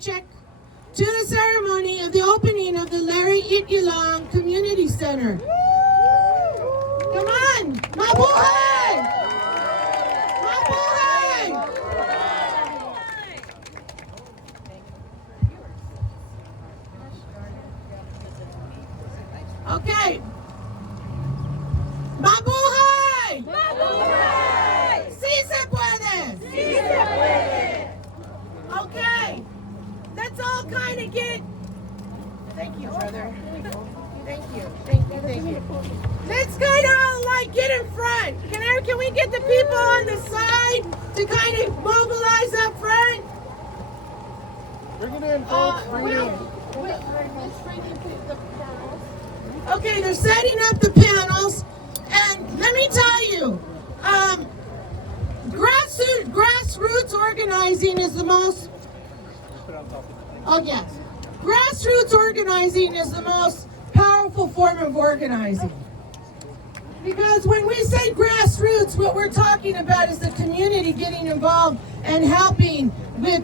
Check to the ceremony of the opening of the Larry Itliong Community Center. Come on! Mabuhay! Mabuhay! Okay. Mabuhay! Mabuhay! Sí se puede! Sí se puede! Okay. Let's all kind of get... Thank you, brother. Thank you. Thank you. Thank you. Let's kind of like get in front. Can we get the people on the side to kind of mobilize up front? Bring it in, folks. Bring it in. Okay, they're setting up the panels, and let me tell you, grassroots organizing is the most. Oh yes, grassroots organizing is the most powerful form of organizing. Because when we say grassroots, what we're talking about is the community getting involved and helping with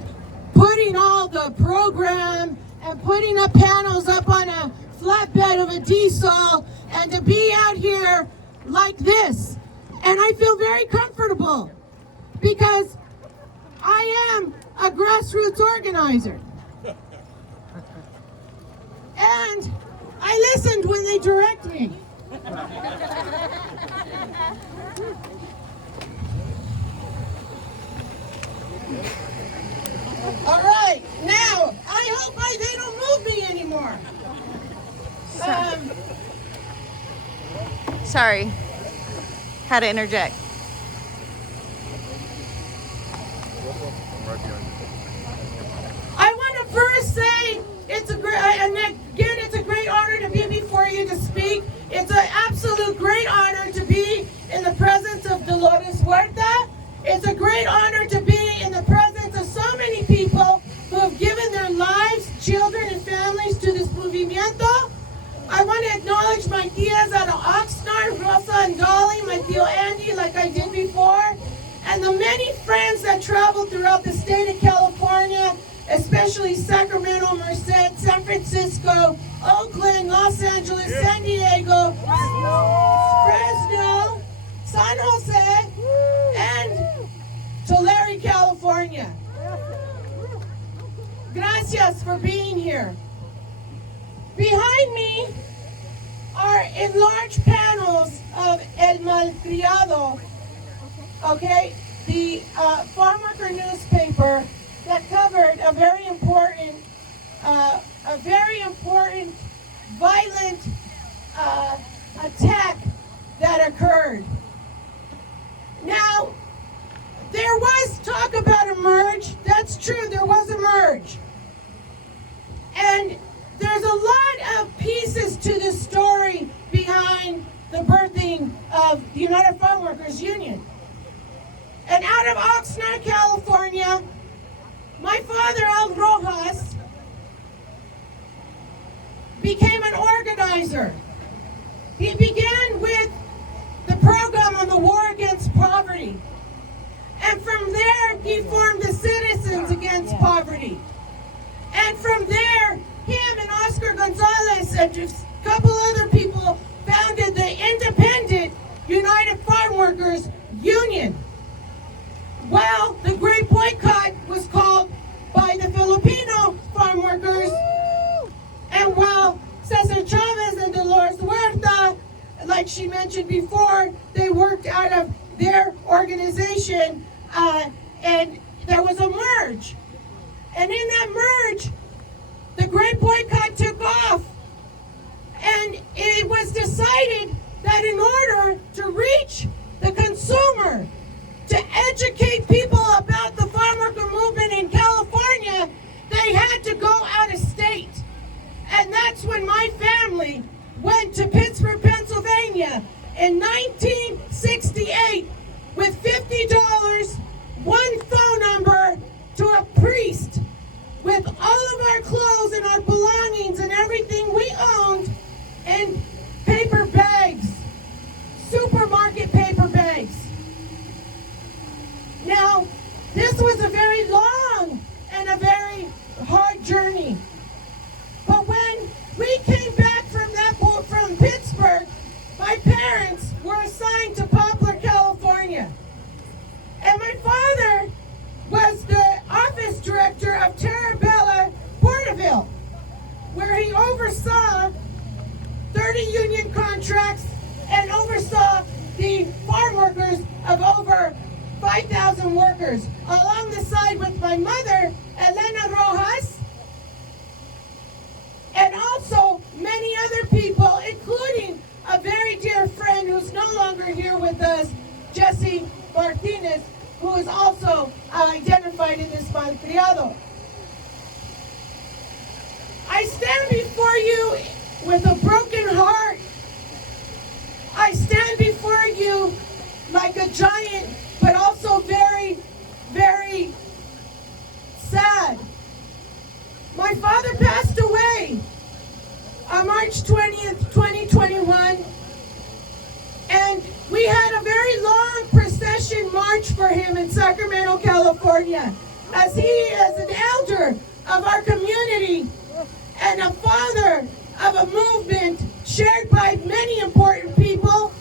putting all the program and putting up panels up on a flatbed of a diesel and to be out here like this. And I feel very comfortable because I am a grassroots organizer. And I listened when they direct me. All right, now I hope they don't move me anymore. Sorry. Had to interject. I want to first say it's a great, and again, it's a great honor to be before you to speak. It's an absolute great honor to be in the presence of Dolores Huerta. It's a great honor to be in the presence of so many people who have given their lives, children and families to this movimiento. I want to acknowledge my tias out of Oxnard, Rosa and Dolly, my tio Andy, like I did before, and the many friends that traveled throughout the state of California, especially Sacramento, Merced, San Francisco, Oakland, Los Angeles, San Diego, Fresno, San Jose, and Tulare, California. Gracias for being here. Behind me are enlarged panels of El Malcriado, okay, the Farmworker newspaper that covered a very important violent attack that occurred. Now, there was talk about a merge. That's true, there was a merge. And there's a lot of pieces to the story behind the birthing of the United Farm Workers Union. And out of Oxnard, California, my father, El Rojas, became an organizer. He began with the program on the war against poverty. And from there, he formed the Citizens Against Poverty. And from there, him and Oscar Gonzalez and just a couple other people founded the independent United Farm Workers Union. Well, the Great Boycott was called by the Filipino farm workers, and while Cesar Chavez and Dolores Huerta, like she mentioned before, they worked out of their organization, and there was a merge. And in that merge, the Great Boycott took off, and it was decided that in order to reach the consumer, to educate people about the farm worker movement in California, they had to go out of state. And that's when my family went to Pittsburgh, Pennsylvania in 1968 with $50, one phone number, to a priest with all of our clothes and our belongings and everything we owned in paper bags, supermarket paper bags. Now, this was a very long and a very hard journey. But when we came back from Pittsburgh, my parents were assigned to Poplar, California. And my father was the office director of Terra Bella Porterville, where he oversaw 30 union contracts and oversaw the farm workers of over 5,000 workers, along the side with my mother, Elena Rojas, and also many other people, including a very dear friend who's no longer here with us, Jesse Martinez, who is also identified in this malcriado. I stand before you with a broken heart. I stand before you like a giant, but also very, very sad. My father passed away on March 20th, 2021, and we had a very long procession march for him in Sacramento, California, as he is an elder of our community and a father of a movement shared by many important people,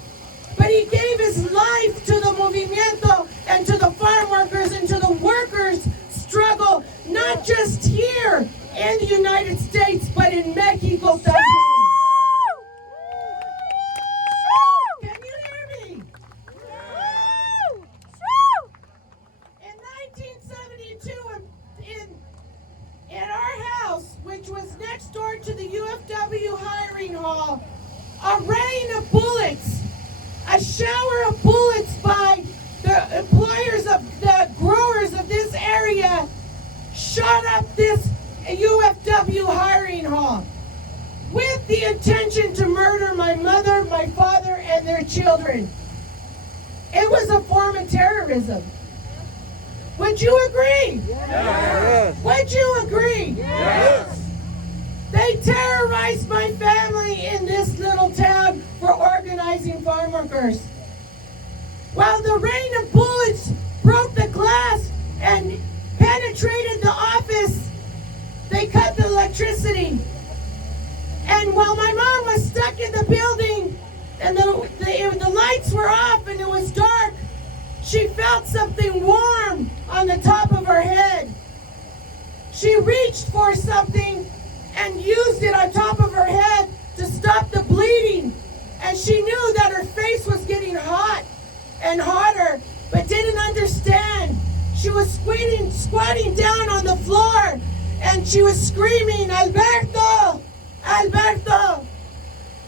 but he gave his life to the movimiento and to the farm workers and to the workers' struggle, not just here in the United States, but in Mexico también. Can you hear me? In 1972, in our house, which was next door to the UFW hiring hall, a rain of bullets, a shower of bullets by the employers of the growers of this area shot up this UFW hiring hall with the intention to murder my mother, my father, and their children. It was a form of terrorism. Would you agree? Yes. Would you agree? Yes. They terrorized my family in this little town for organizing farm workers. While the rain of bullets broke the glass and penetrated the office, they cut the electricity. And while my mom was stuck in the building and the lights were off and it was dark, she felt something warm on the top of her head. She reached for something and used it on top of her head to stop the bleeding. And she knew that her face was getting hot and hotter, but didn't understand. She was squatting down on the floor, and she was screaming, "Alberto! Alberto!"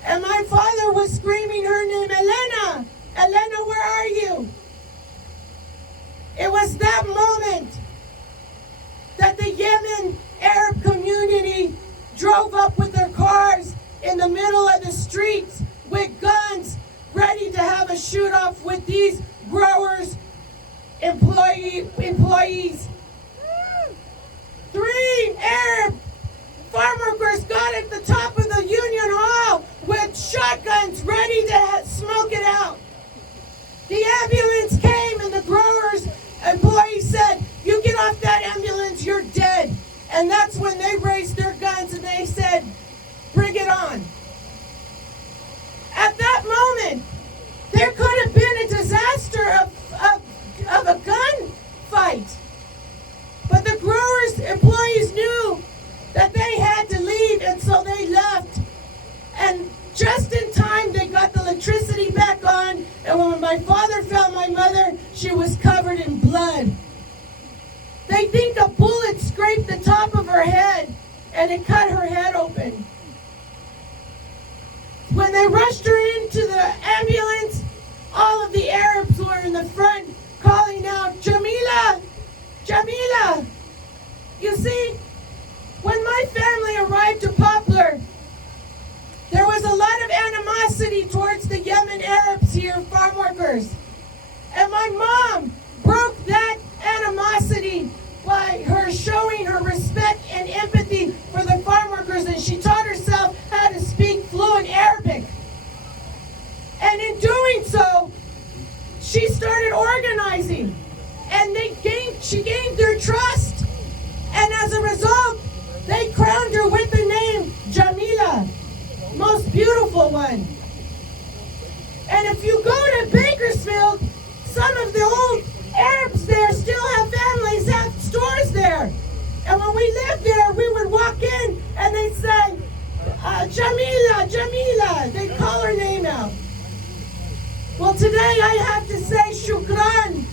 And my father was screaming her name, "Elena! Elena, where are you?" It was that moment that the Yemen Arab community drove up with their cars in the middle of the streets with guns, ready to have a shoot-off with these growers, employees. 3 Arab farm workers got at the top of the Union Hall with shotguns ready to smoke it out. The ambulance came and the growers' employees said, "You get off that ambulance, you're dead." And that's when they raised their guns and they said, "Bring it on." At that moment, there could have been a disaster of a gun fight. But the growers' employees knew that they had to leave, and so they left. And just in time, they got the electricity back on, and when my father found my mother, she was covered in blood. They think a bullet scraped the top of her head, and it cut her head open. When they rushed her into the ambulance, all of the Arabs were in the front calling out, "Jamila! Jamila!" You see, when my family arrived to Poplar, there was a lot of animosity towards the Yemen Arabs here, farm workers. And my mom broke that animosity by her showing her respect and empathy for the farm workers, and she taught herself how to speak fluent Arabic. And in doing so, she started organizing, and she gained their trust. And as a result, they one. And if you go to Bakersfield, some of the old Arabs there still have families, have stores there. And when we lived there, we would walk in and they'd say, Jamila, Jamila. They'd call her name out. Well, today I have to say shukran.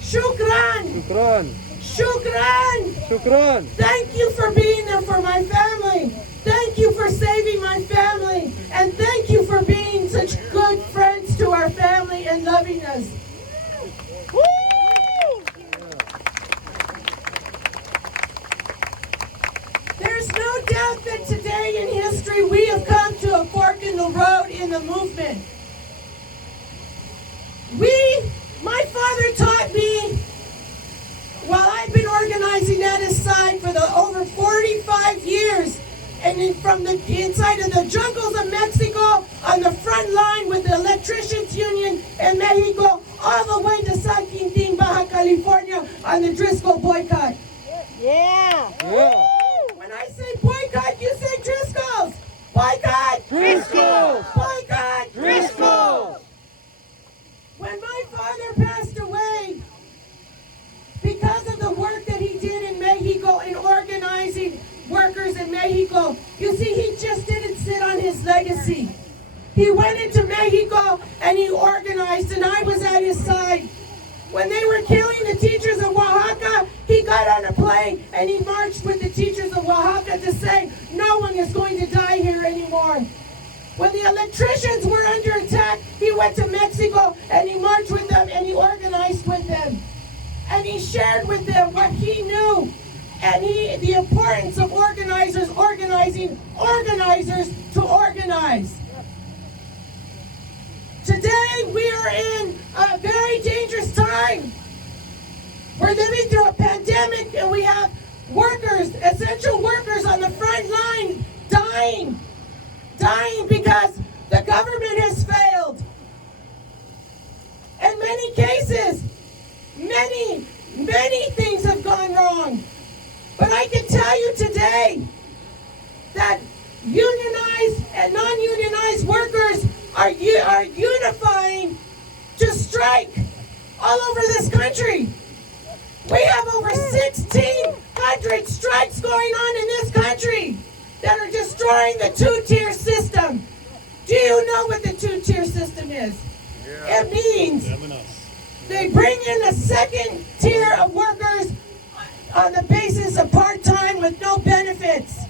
Shukran. Shukran. Shukran. Shukran. Thank you for being there for my family. Thank you for saving my family. And thank you for being such good friends to our family and loving us. Woo! There's no doubt that today in history we have come to a fork in the road in the movement. My father taught me, while I've been organizing at his side for over 45 years, and from the inside of the jungles of Mexico, on the front line with the Electricians Union in Mexico, all the way to San Quintin, Baja California, on the Driscoll boycott. Yeah. Yeah. When I say boycott, you say Driscolls. Boycott. Driscolls. Boycott. Driscolls. When my father passed away, because of the work that he did in Mexico in organizing workers in Mexico, you see, he just didn't sit on his legacy. He went into Mexico and he organized, and I was at his side. When they were killing the teachers of Oaxaca, he got on a plane and he marched with the teachers of Oaxaca to say, no one is going to die here anymore. When the electricians were under attack, he went to Mexico and he marched with them and he organized with them. And he shared with them what he knew and the importance of organizers organizing organizers to organize. Today we are in a very dangerous time. We're living through a pandemic and we have workers, essential workers on the front line dying because the government has failed. In many cases, many things have gone wrong. But I can tell you today that unionized and non-unionized workers are unifying to strike all over this country. We have over 1,600 strikes going on in this country that are destroying the two-tier system. Do you know what the two-tier system is? Yeah. It means they bring in a second tier of workers on the basis of part-time with no benefits.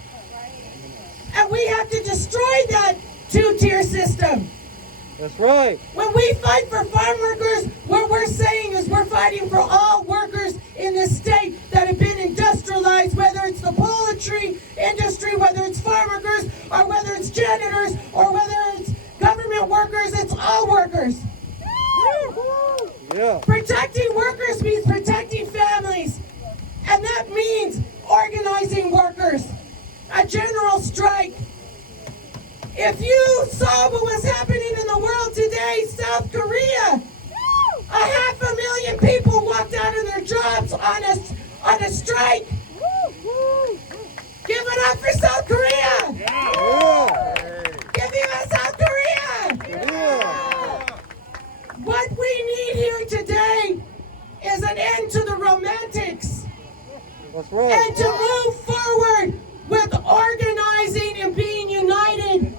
And we have to destroy that two-tier system. That's right. When we fight for farm workers, what we're saying is we're fighting for all workers in this state that have been industrialized, whether it's the poultry industry, whether it's farm workers, or whether it's janitors, or whether it's government workers, it's all workers. Yeah. Protecting workers means protecting families. And that means organizing workers. A general strike. If you saw what was happening in the world today, South Korea, 500,000 people walked out of their jobs on a strike. Give it up for South Korea. Yeah. Give it up, South Korea. Yeah. What we need here today is an end to the romantics. That's right. And to move forward with organizing and being united.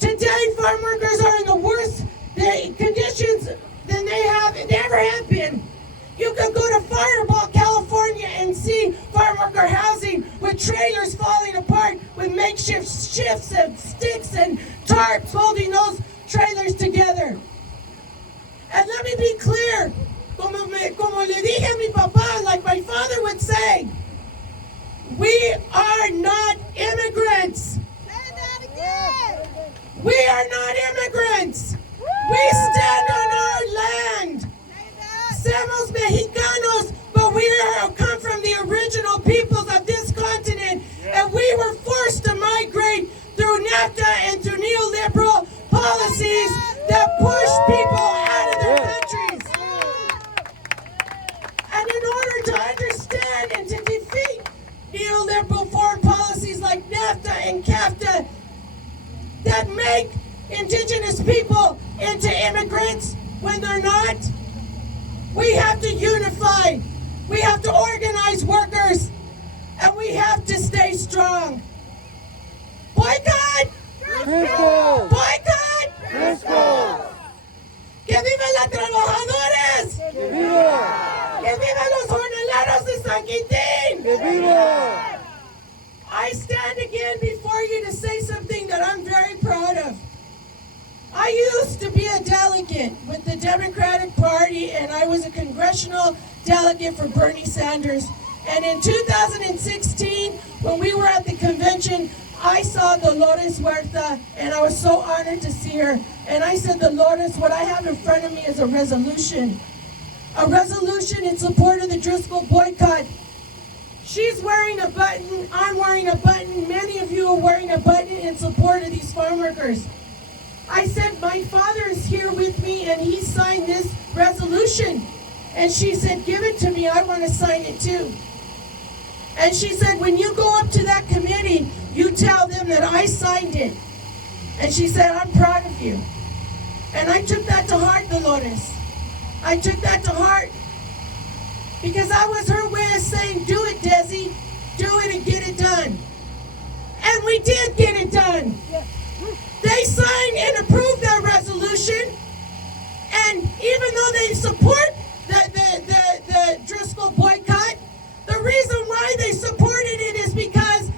Today, farm workers are in the worst conditions than they ever have been. You can go to Fireball, California and see farm worker housing with trailers falling apart with makeshift shifts and sticks and tarps holding those trailers together. And let me be clear, como le dije a mi papá, like my father would say, we are not immigrants. Say that again. We are not immigrants. We stand on our land. Somos mexicanos, but we come from the original peoples of this continent, and we were forced to migrate through NAFTA and through neoliberal policies that pushed people out of their countries. And in order to understand and to defeat neoliberal foreign policies like NAFTA and CAFTA, that make indigenous people into immigrants when they're not. We have to unify. We have to organize workers, and we have to stay strong. Boycott! Driscoll! Boycott! Driscoll! ¡Que vivan los trabajadores! ¡Que viva! ¡Que vivan los jornaleros de San Quintín! ¡Que viva! I stand again before you to say something that I'm very proud of. I used to be a delegate with the Democratic Party, and I was a congressional delegate for Bernie Sanders. And in 2016, when we were at the convention, I saw Dolores Huerta, and I was so honored to see her. And I said, Dolores, what I have in front of me is a resolution in support of the Driscoll boycott. She's wearing a button, I'm wearing a button, many of you are wearing a button in support of these farm workers. I said, my father is here with me and he signed this resolution. And she said, give it to me, I want to sign it too. And she said, when you go up to that committee, you tell them that I signed it. And she said, I'm proud of you. And I took that to heart, Dolores. I took that to heart. Because that was her way of saying, do it, Desi. Do it and get it done. And we did get it done. They signed and approved that resolution. And even though they support the Driscoll boycott, the reason why they supported it is because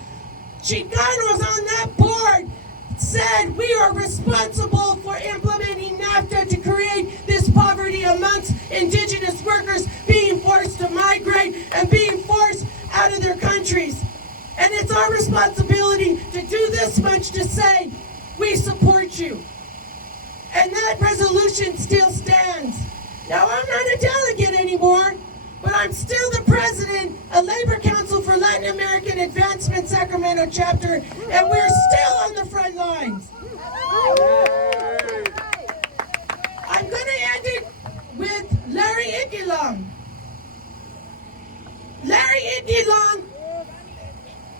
Chicanos on that board said we are responsible for implementing NAFTA to create this poverty amongst indigenous workers being forced to migrate and being forced out of their countries. And it's our responsibility to do this much to say, we support you. And that resolution still stands. Now, I'm not a delegate anymore, but I'm still the president of Labor Council for Latin American Advancement Sacramento chapter, and we're still on the front lines. I'm going to end it with Larry Itliong. Larry Itliong,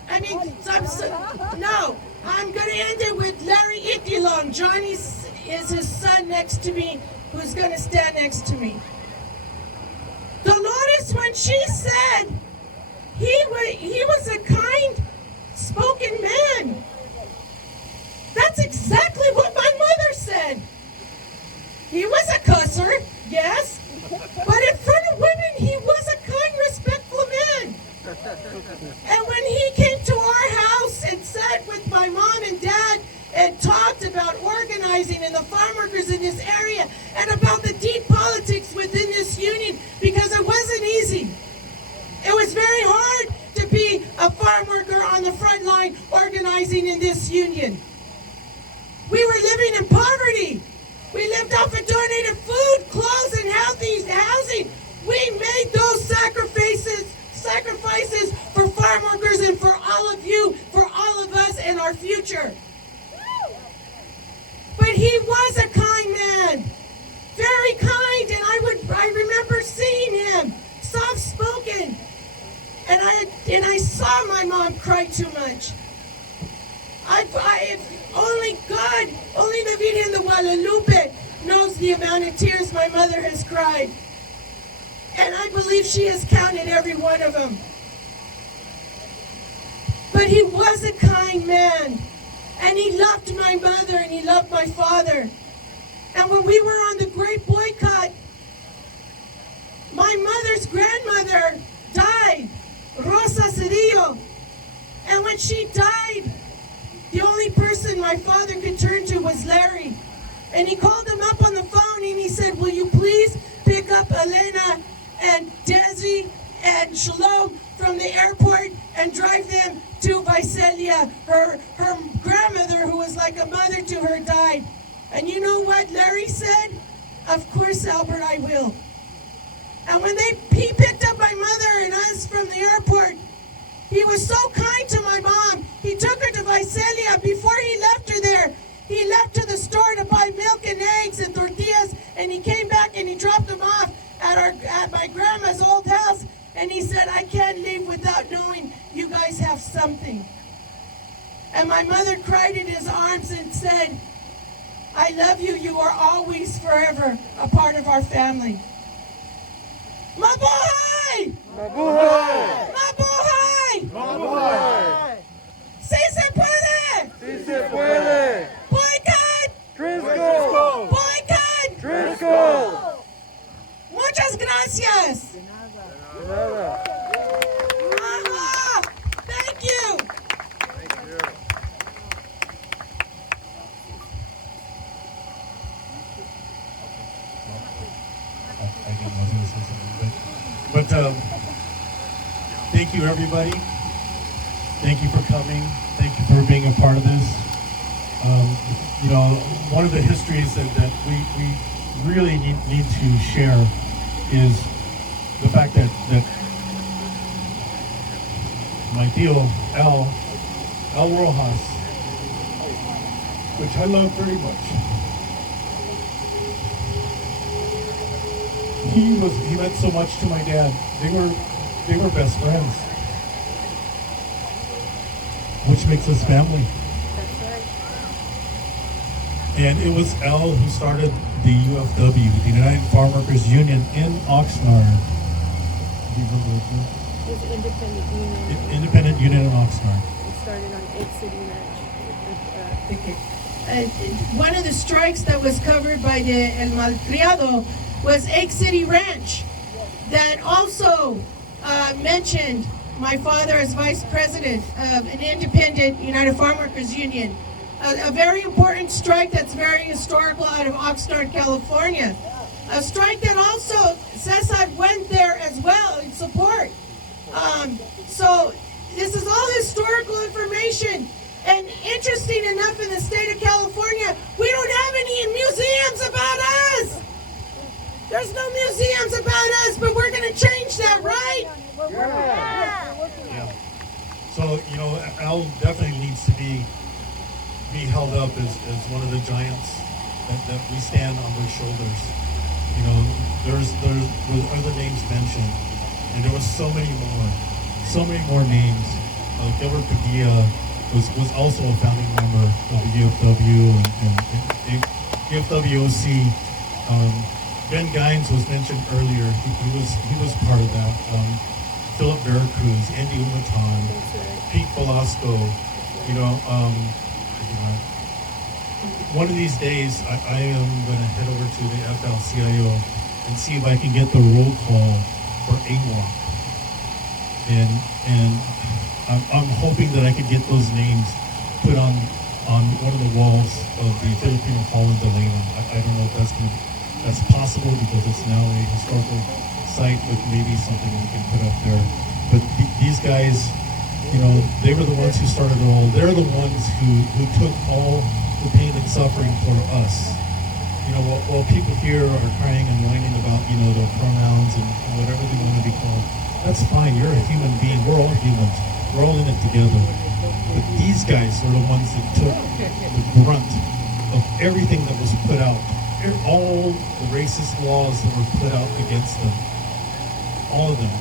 I'm going to end it with Larry Itliong. Johnny is his son next to me, who's going to stand next to me. Dolores, when she said he was a kind-spoken man, that's exactly what my mother said. He was a cusser, yes, but in front of women, he was a kind, respectful man. And when he came to our house and sat with my mom and dad and talked about organizing and the farm workers in this area and about the deep politics within this union, because it wasn't easy. It was very hard to be a farm worker on the front line organizing in this union. We were living in poverty. We lived off of donated food, clothes, and healthy housing. We made those sacrifices for farm workers and for all of you, for all of us and our future. But he was a kind man, very kind, and I remember seeing him, soft-spoken, and I saw my mom cry too much. Only God, only the Virgen de Guadalupe knows the amount of tears my mother has cried. And I believe she has counted every one of them. But he was a kind man. And he loved my mother and he loved my father. And when we were on the Great Boycott, my mother's grandmother died, Rosa Cedillo. And when she died, the only person my father could turn to was Larry. And he called him up on the phone and he said, will you please pick up Elena and Desi and Shalom from the airport and drive them to Visalia. Her grandmother, who was like a mother to her, died. And you know what Larry said? Of course, Albert, I will. And when he picked up my mother and us from the airport, he was so kind to my mom. He took her to Visalia. Before he left her there, he left to the store to buy milk and eggs and tortillas, and he came back and he dropped them off at my grandma's old house. And he said, I can't leave without knowing you guys have something. And my mother cried in his arms and said, I love you. You are always, forever a part of our family. Mabuhay! Mabuhay! Mabuhay! Mabuhay! Si se puede! Si se puede! Boycott! Driscoll! Boycott! Driscoll! Muchas gracias! De nada. Aha! Thank you! Thank you. I was going to say something, but thank you, everybody. Thank you for coming. Thank you for being a part of this. You know, one of the histories that we really need to share is the fact that my tío, El Rojas, which I love very much, he meant so much to my dad. They were best friends, which makes us family. And it was El who started the UFW, the United Farmworkers Union in Oxnard. Do you remember that? It's an independent union. Independent Union in Oxnard. It started on 8 City Ranch. One of the strikes that was covered by the El Malcriado was Egg City Ranch, that also mentioned my father as vice president of an independent United Farm Workers Union. A very important strike that's very historical out of Oxnard, California. A strike that also Cesar went there as well in support. So this is all historical information. And interesting enough, in the state of California, we don't have any museums about us. There's no museums about us, but we're going to change that, right? Yeah. So, you know, Al definitely needs to be held up as one of the giants that we stand on their shoulders. You know, there's other names mentioned, and there was so many more names. Gilbert Padilla was also a founding member of the UFW and UFWOC. Ben Gines was mentioned earlier. He was part of that. Philip Veracruz, Andy Umatan, Pete Velasco. You know, one of these days I am going to head over to the AFL-CIO and see if I can get the roll call for AWOC. And I'm hoping that I could get those names put on one of the walls of the Filipino Hall in Delano. I don't know if that's possible, because it's now a historical site with maybe something we can put up there. But these guys, you know, they were the ones who started it all. They're the ones who took all the pain and suffering for us. You know, while people here are crying and whining about, you know, their pronouns and whatever they want to be called, that's fine. You're a human being. We're all humans. We're all in it together. But these guys are the ones that took the brunt of everything that was put out. All the racist laws that were put out against them. All of them.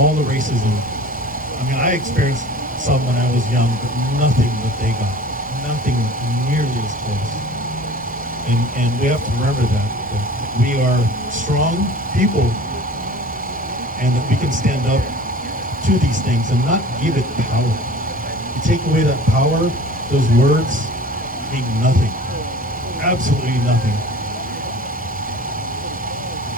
All the racism. I mean, I experienced some when I was young, but nothing that they got. Nothing nearly as close. And we have to remember that we are strong people, and that we can stand up to these things and not give it power. You take away that power, those words mean nothing. Absolutely nothing.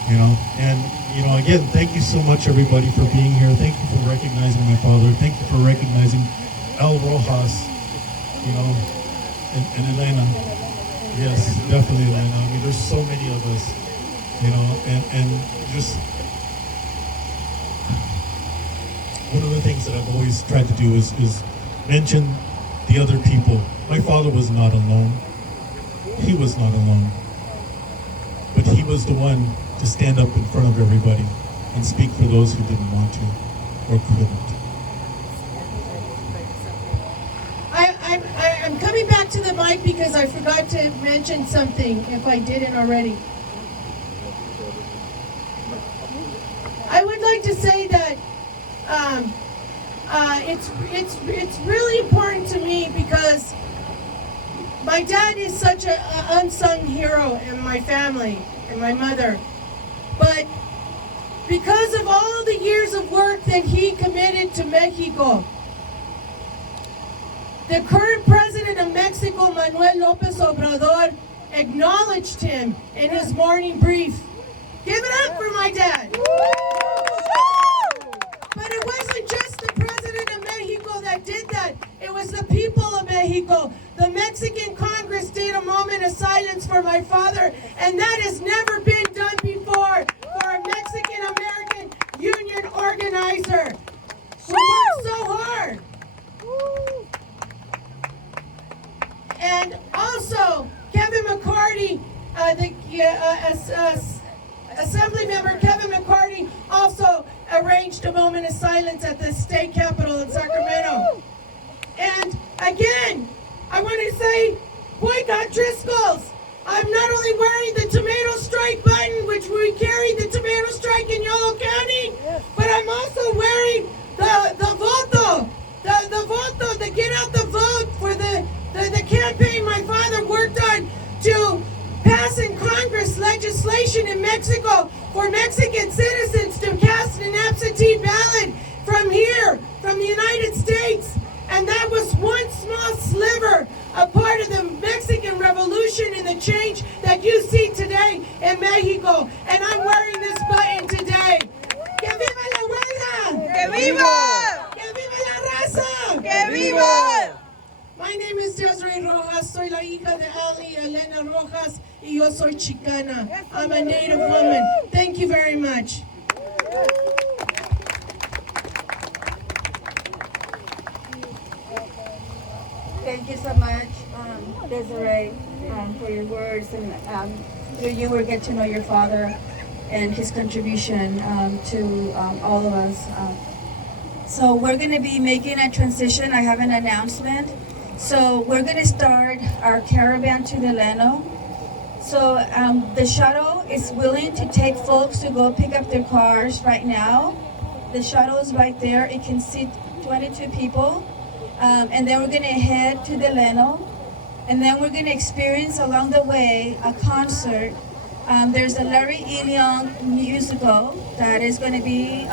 You know, and you know, again, thank you so much, everybody, for being here. Thank you for recognizing my father. Thank you for recognizing El Rojas, you know, and Elena. Yes, definitely Elena. I mean, there's so many of us, you know, and just one of the things that I've always tried to do is mention the other people. My father was not alone. He was not alone. But he was the one to stand up in front of everybody and speak for those who didn't want to or couldn't. I'm coming back to the mic because I forgot to mention something if I didn't already. I would like to say that it's really important to me because My dad is such an unsung hero in my family and my mother. But because of all the years of work that he committed to Mexico, the current president of Mexico, Manuel López Obrador, acknowledged him in his morning brief. Give it up for my dad. But it wasn't just the president of Mexico that did that. It was the people of Mexico. The Mexican Congress did a moment of silence for my father, and that has never been done before for a Mexican-American union organizer who worked so hard. And also, Kevin McCarty, Assembly member Kevin McCarty also arranged a moment of silence at the state capitol in Sacramento. And again, I want to say, boycott Driscoll's. I'm not only wearing the tomato strike button, which we carry the tomato strike in Yolo County, but I'm also wearing the voto, the get out the vote for the campaign my father worked on to pass in Congress legislation in Mexico for Mexican citizens to cast an absentee ballot from here, from the United States. And that was one small sliver, a part of the Mexican Revolution and the change that you see today in Mexico. And I'm wearing this button today. ¡Que viva la huelga! ¡Que viva! ¡Que viva la raza! ¡Que viva! My name is Desiree Rojas. Soy la hija de Ali Elena Rojas y yo soy chicana. I'm a native woman. Thank you very much. Thank you so much, Desiree, for your words, and you will get to know your father and his contribution to all of us. So we're going to be making a transition. I have an announcement. So we're going to start our caravan to Delano. So the shuttle is willing to take folks to go pick up their cars right now. The shuttle is right there. It can seat 22 people. And then we're going to head to Delano. And then we're going to experience along the way a concert. There's a Larry Itliong musical that is going to be